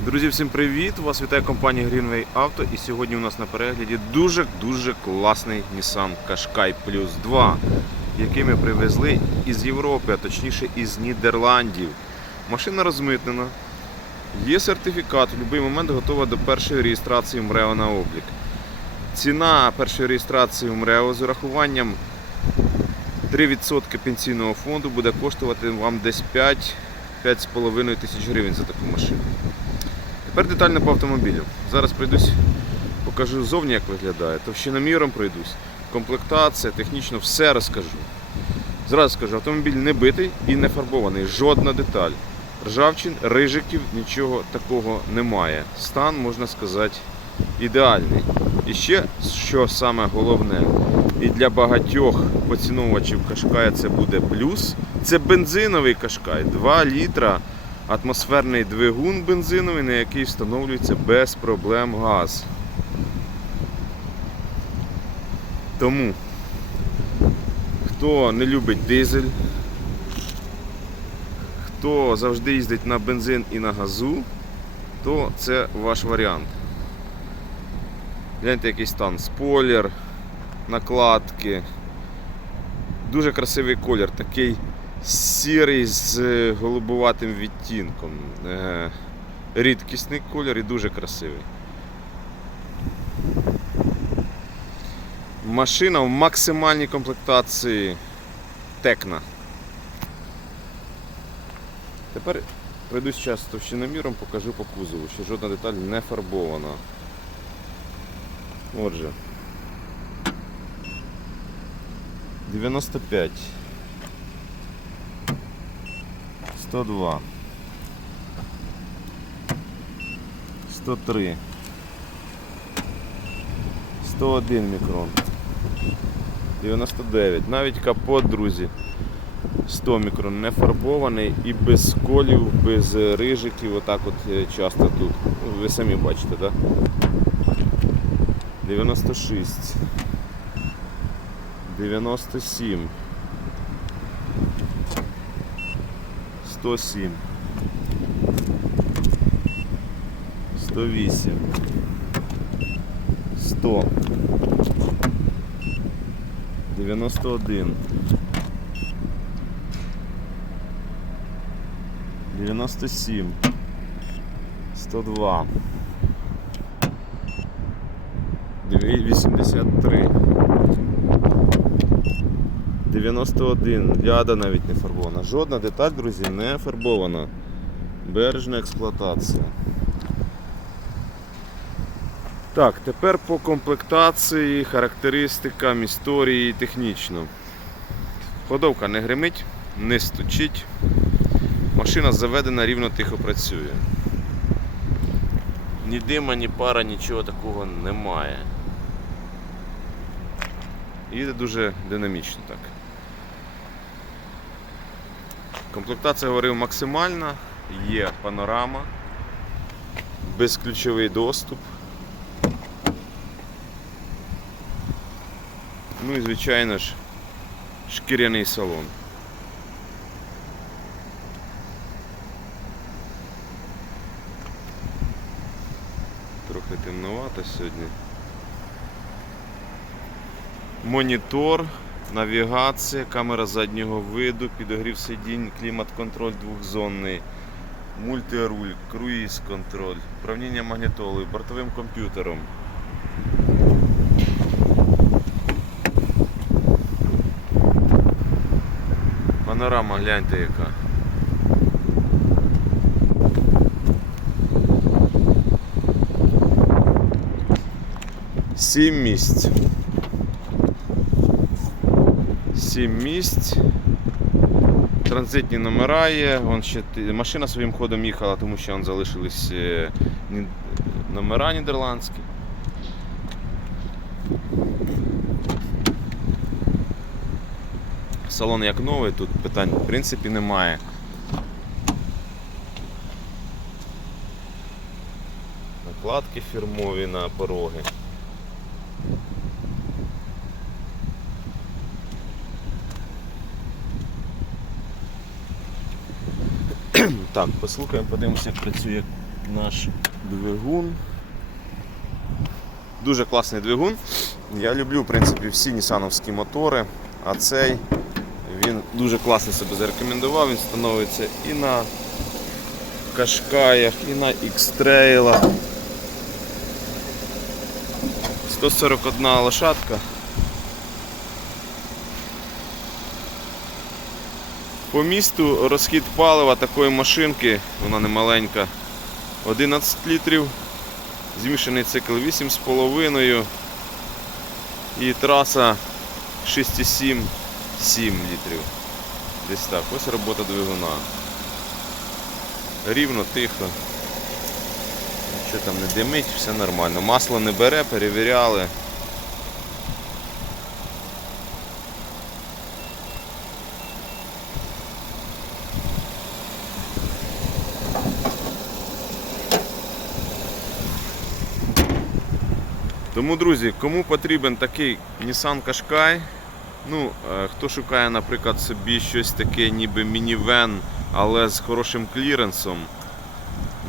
Друзі, всім привіт! Вас вітає компанія Greenway Auto і сьогодні у нас на перегляді дуже-дуже класний Nissan Qashqai Plus 2, який ми привезли із Європи, а точніше із Нідерландів. Машина розмитнена, є сертифікат, в будь-який момент готова до першої реєстрації МРЕО на облік. Ціна першої реєстрації МРЕО з урахуванням 3% пенсійного фонду буде коштувати вам десь 5 5,5 тисяч гривень за таку машину. Тепер детально по автомобілю. Зараз пройдусь, покажу зовні, як виглядає. Товщиноміром пройдусь, комплектація, технічно все розкажу. Зразу скажу, автомобіль не битий і не фарбований, жодна деталь. Ржавчин, рижиків, нічого такого немає. Стан, можна сказати, ідеальний. І ще, що саме головне, і для багатьох поціновувачів Кашкая це буде плюс. Це бензиновий Кашкай, 2 літра атмосферний двигун бензиновий, на який встановлюється без проблем газ. Тому, хто не любить дизель, хто завжди їздить на бензин і на газу, то це ваш варіант. Гляньте, який стан. Спойлер, накладки. Дуже красивий колір, такий сірий з голубуватим відтінком. Е, Рідкісний колір і дуже красивий. Машина в максимальній комплектації Текна. Тепер пройдусь час товщиноміром, покажу по кузову, що жодна деталь не фарбована. Отже. 95 102 103 101 мікрон. 99 навіть капот, друзі 100 мікрон. Не фарбований і без сколів, без рижиків, отак от е, часто тут. Ви самі бачите, так? 96 97 107 108 100 91 97 102 83 91 ляда навіть не фарбована. Жодна деталь, друзі, не фарбована. Бережна експлуатація. Так, тепер по комплектації, характеристикам, історії технічно. Ходовка не гримить, не стучить. Машина заведена, рівно тихо працює. Ні дима, ні пара, нічого такого немає. Їде дуже динамічно так. Комплектація говорив максимальна, є панорама, безключовий доступ. Ну і звичайно ж шкіряний салон. Трохи темновато сьогодні. Монітор, навігація, камера заднього виду, підогрів сидінь, клімат-контроль двохзонний, мультируль, круїз контроль, управління магнітолою, бортовим комп'ютером. Панорама, гляньте яка. Сім місць. Сім місць. Транзитні номера є. Вон ще машина своїм ходом їхала, тому що вон залишились е, номера нідерландські. Салон як новий, тут питань в принципі немає. Накладки фірмові на пороги. Так, послухаємо, подивимося, як працює наш двигун. Дуже класний двигун. Я люблю, в принципі, всі нісановські мотори, а цей він дуже класно себе зарекомендував. Він становиться і на Кашкаях, і на X-трейлах. 141 лошадка. По місту розхід палива такої машинки, вона не маленька, 11 літрів, змішаний цикл 8,5 і траса 6,7 7 літрів. Десь так. Ось робота двигуна. Рівно, тихо. Що там не димить, все нормально. Масло не бере, перевіряли. Тому, друзі, кому потрібен такий Nissan Qashqai, ну, е, хто шукає, наприклад, собі щось таке, ніби мінівен, але з хорошим кліренсом,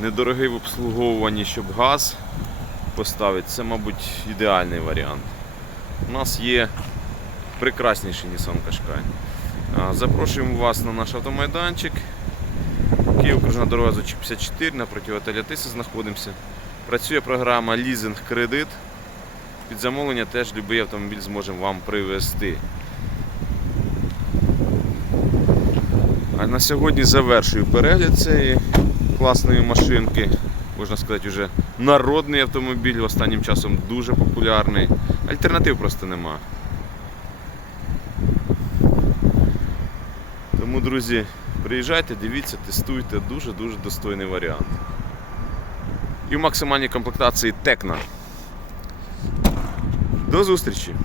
недорогий в обслуговуванні, щоб газ поставити, це, мабуть, ідеальний варіант. У нас є прекрасніший Nissan Qashqai. Запрошуємо вас на наш автомайданчик. Київ окружна дорога Зочі 54 напроти отеля Тиси знаходимося. Працює програма Лізинг Кредит. Під замовлення теж будь-який автомобіль зможемо вам привезти. А на сьогодні завершую перегляд цієї класної машинки. Можна сказати, вже народний автомобіль останнім часом дуже популярний. Альтернатив просто нема. Тому, друзі, приїжджайте, дивіться, тестуйте, дуже-дуже достойний варіант. І в максимальній комплектації Текна. До зустрічі!